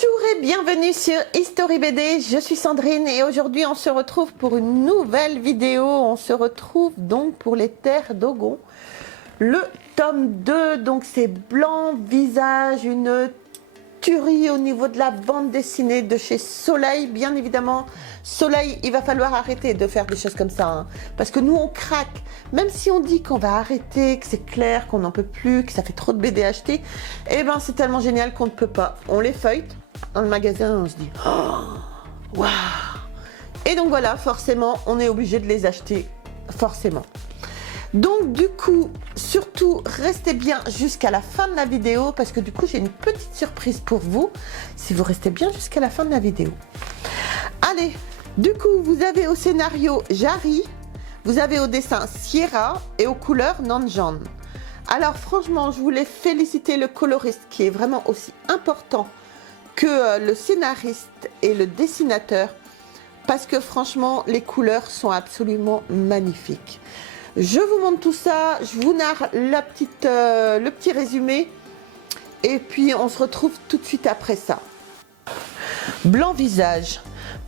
Bonjour et bienvenue sur History BD, je suis Sandrine et aujourd'hui on se retrouve pour une nouvelle vidéo. On se retrouve donc pour les Terres d'Ogon, le tome 2, donc c'est Blanc Visage, une tuerie au niveau de la bande dessinée de chez Soleil. Bien évidemment, Soleil, il va falloir arrêter de faire des choses comme ça, hein, parce que nous on craque, même si on dit qu'on va arrêter, que c'est clair, qu'on n'en peut plus, que ça fait trop de BD achetés, et ben c'est tellement génial qu'on ne peut pas. On les feuillete dans le magasin, on se dit oh, waouh, et donc voilà, forcément on est obligé de les acheter, forcément. Donc du coup, surtout restez bien jusqu'à la fin de la vidéo parce que du coup j'ai une petite surprise pour vous si vous restez bien jusqu'à la fin de la vidéo. Allez, du coup vous avez au scénario Jari, vous avez au dessin Sierra et aux couleurs Nanjan. Alors franchement, je voulais féliciter le coloriste qui est vraiment aussi important que le scénariste et le dessinateur parce que franchement les couleurs sont absolument magnifiques. Je vous montre tout ça, je vous narre le petit résumé et puis on se retrouve tout de suite après ça. Blanc Visage.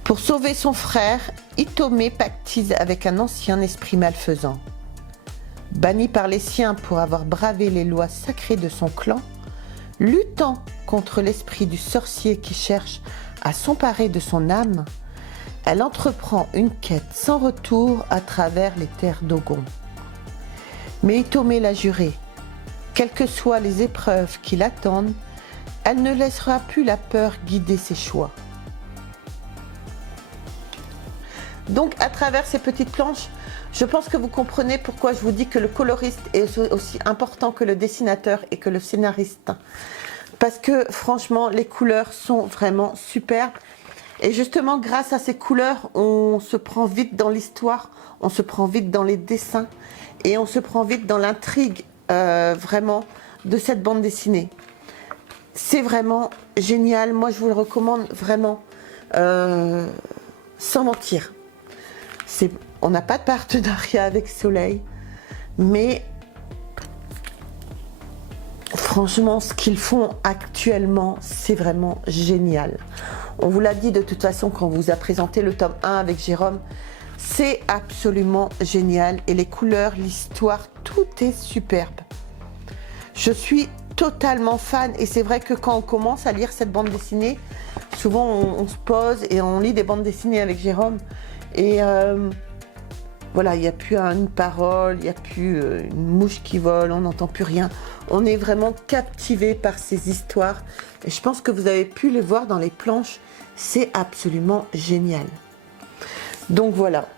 Pour sauver son frère, Itome pactise avec un ancien esprit malfaisant. Banni par les siens pour avoir bravé les lois sacrées de son clan, luttant contre l'esprit du sorcier qui cherche à s'emparer de son âme, elle entreprend une quête sans retour à travers les terres d'Ogon. Mais Itome l'a juré, quelles que soient les épreuves qui l'attendent, elle ne laissera plus la peur guider ses choix. Donc à travers ces petites planches, je pense que vous comprenez pourquoi je vous dis que le coloriste est aussi important que le dessinateur et que le scénariste. Parce que franchement, les couleurs sont vraiment superbes. Et justement, grâce à ces couleurs, on se prend vite dans l'histoire, on se prend vite dans les dessins et on se prend vite dans l'intrigue vraiment de cette bande dessinée. C'est vraiment génial. Moi, je vous le recommande vraiment sans mentir. On n'a pas de partenariat avec Soleil, mais franchement, ce qu'ils font actuellement, c'est vraiment génial. On vous l'a dit de toute façon quand on vous a présenté le tome 1 avec Jérôme, c'est absolument génial. Et les couleurs, l'histoire, tout est superbe. Je suis totalement fan et c'est vrai que quand on commence à lire cette bande dessinée, souvent on se pose et on lit des bandes dessinées avec Jérôme et voilà, il n'y a plus une parole, il n'y a plus une mouche qui vole, on n'entend plus rien. On est vraiment captivé par ces histoires. Et je pense que vous avez pu les voir dans les planches. C'est absolument génial. Donc voilà.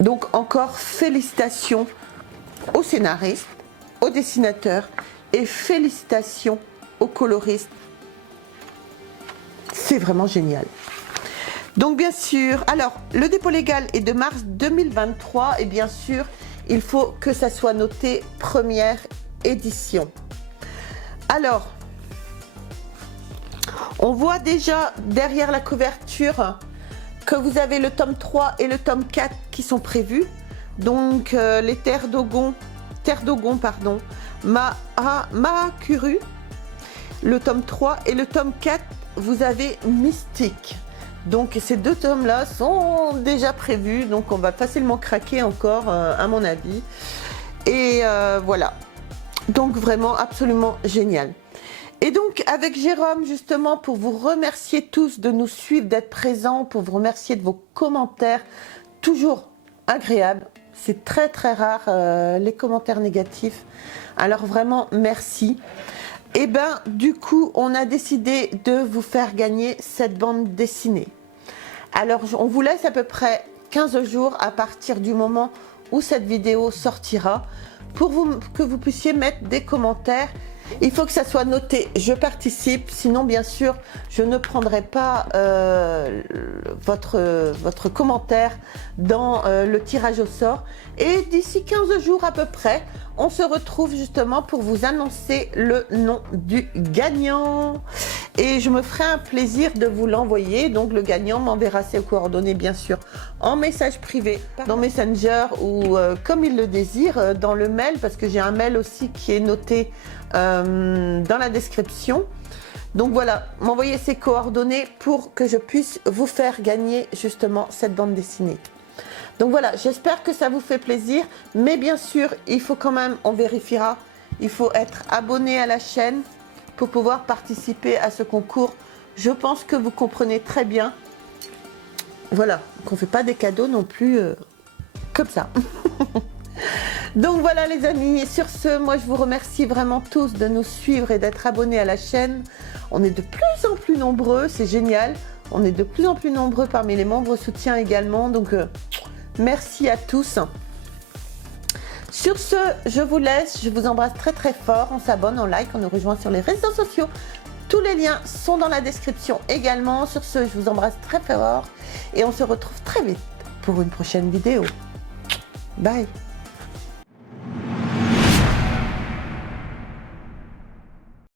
Donc encore félicitations aux scénaristes, aux dessinateurs et félicitations aux coloristes. C'est vraiment génial. Donc bien sûr, alors le dépôt légal est de mars 2023 et bien sûr, il faut que ça soit noté première édition. Alors, on voit déjà derrière la couverture que vous avez le tome 3 et le tome 4 qui sont prévus. Donc les Terres d'Ogon, pardon, Mahakuru, le tome 3 et le tome 4, vous avez Mystique. Donc ces deux tomes là sont déjà prévus, donc on va facilement craquer encore à mon avis. Et voilà, donc vraiment absolument génial. Et donc avec Jérôme justement pour vous remercier tous de nous suivre, d'être présents, pour vous remercier de vos commentaires, toujours agréables. C'est très très rare les commentaires négatifs, alors vraiment merci. Et ben du coup on a décidé de vous faire gagner cette bande dessinée. Alors on vous laisse à peu près 15 jours à partir du moment où cette vidéo sortira pour que vous puissiez mettre des commentaires. Il faut que ça soit noté je participe, sinon bien sûr je ne prendrai pas votre commentaire dans le tirage au sort. Et d'ici 15 jours à peu près, on se retrouve justement pour vous annoncer le nom du gagnant. Et je me ferai un plaisir de vous l'envoyer. Donc le gagnant m'enverra ses coordonnées bien sûr en message privé dans Messenger ou comme il le désire dans le mail, parce que j'ai un mail aussi qui est noté dans la description. Donc voilà, m'envoyez ces coordonnées pour que je puisse vous faire gagner justement cette bande dessinée. Donc voilà, j'espère que ça vous fait plaisir, mais bien sûr, il faut quand même, on vérifiera, il faut être abonné à la chaîne pour pouvoir participer à ce concours. Je pense que vous comprenez très bien, voilà, qu'on ne fait pas des cadeaux non plus comme ça. Donc voilà les amis, sur ce, moi je vous remercie vraiment tous de nous suivre et d'être abonnés à la chaîne. On est de plus en plus nombreux, c'est génial. On est de plus en plus nombreux parmi les membres soutiens également, donc merci à tous. Sur ce, je vous laisse, je vous embrasse très très fort. On s'abonne, on like, on nous rejoint sur les réseaux sociaux. Tous les liens sont dans la description également. Sur ce, je vous embrasse très fort et on se retrouve très vite pour une prochaine vidéo. Bye.